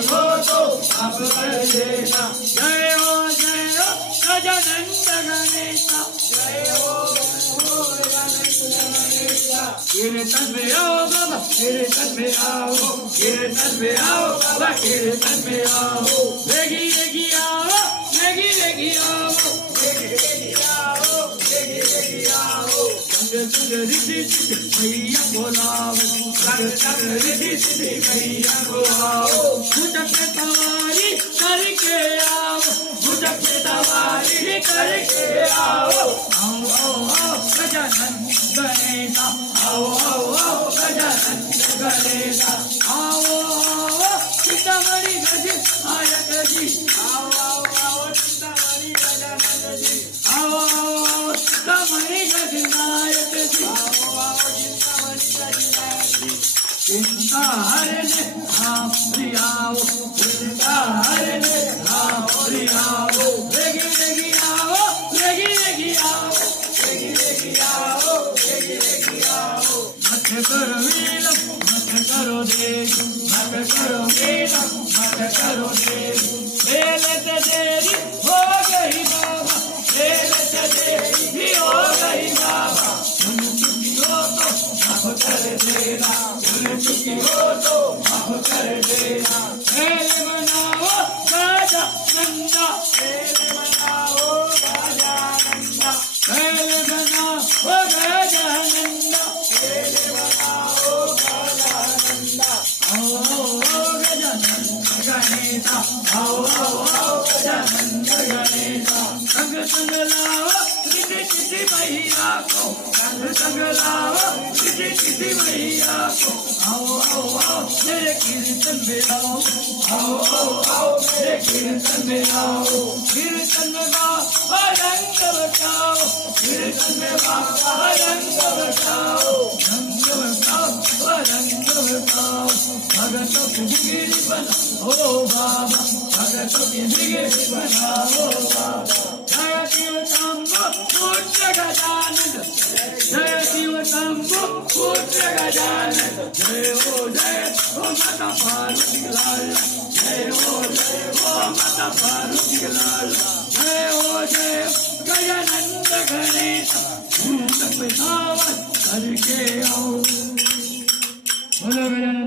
हो तो आप कर देना। जय हो गजानंद गणेशा, जय हो गजानंद गणेशा। कीर्तन में आओ बाबा, कीर्तन में आओ, कीर्तन में आओ बाबा, कीर्तन में आओ। लेगी लेगी आओ, लेगी लेगी आओ, लेगी लेगी आओ, लेगी लेगी आओ। संग संग रिद्धि सिद्धि मैया बोलाओ, संग संग रिद्धि सिद्धि मैया बोलाओ। फुटक में सवारी करके आओ, फुटक में सवारी करके आओ। आओ आओ आओ गजानंद गणेशा, आओ आओ आओ गजानंद गणेशा। आओ आओ चिंतामणि गजानंद जी, आओ आओ आओ चिंतामणि गजानंद जी। आओ आओ आओ चिंतामणि गजानंद जी, आओ आओ चिंतामणि गजानंद जी। चिंता हरने आप आओ, चिंता हरने आप आओ। लेगी लेगी आओ, लेगी लेगी आओ, लेगी लेगी आओ, लेगी लेगी आओ। मत करो मीलम, मत करो देरी, मत करो मीलम, मत करो देरी। मेले से देरी हो गई बाबा, मेले से देरी भी हो गई बाबा। तुम चुकी हो तो माफ कर देना, तुम चुकी हो तो माफ कर देना। मेले मनाओ गजानंदा, मेले मनाओ गजानंदा, मेले मनाओ गजानंदा, मेले मनाओ गजानंदा। आओ आओ गजानंद गणेशा, आओ आओ आओ गजानंद गणेशा। संग संग लाओ रिद्धि सिद्धि मैया को, संग संग लाओ रिद्धि सिद्धि मैया को। आओ आओ आओ मेरे कीर्तन में आओ, आओ आओ आओ मेरे कीर्तन में आओ। कीर्तन में बाबा रंग बचाओ, कीर्तन में बाबा रंग बचाओ, रंग बचाओ रंग बचाओ। भगत की गिरी बनाओ बाबा, भगत की गिरी बनाओ बाबा। जय शिव शंभो पूज्य गजानंद, जय शिव शंभो पूज्य गजानंद। जय हो माता पार्वती लाल, जय हो माता पार्वती लाल। जय हो गजानंद गणेश, भूत पिशाच करके आओ। बोलो गजानंद।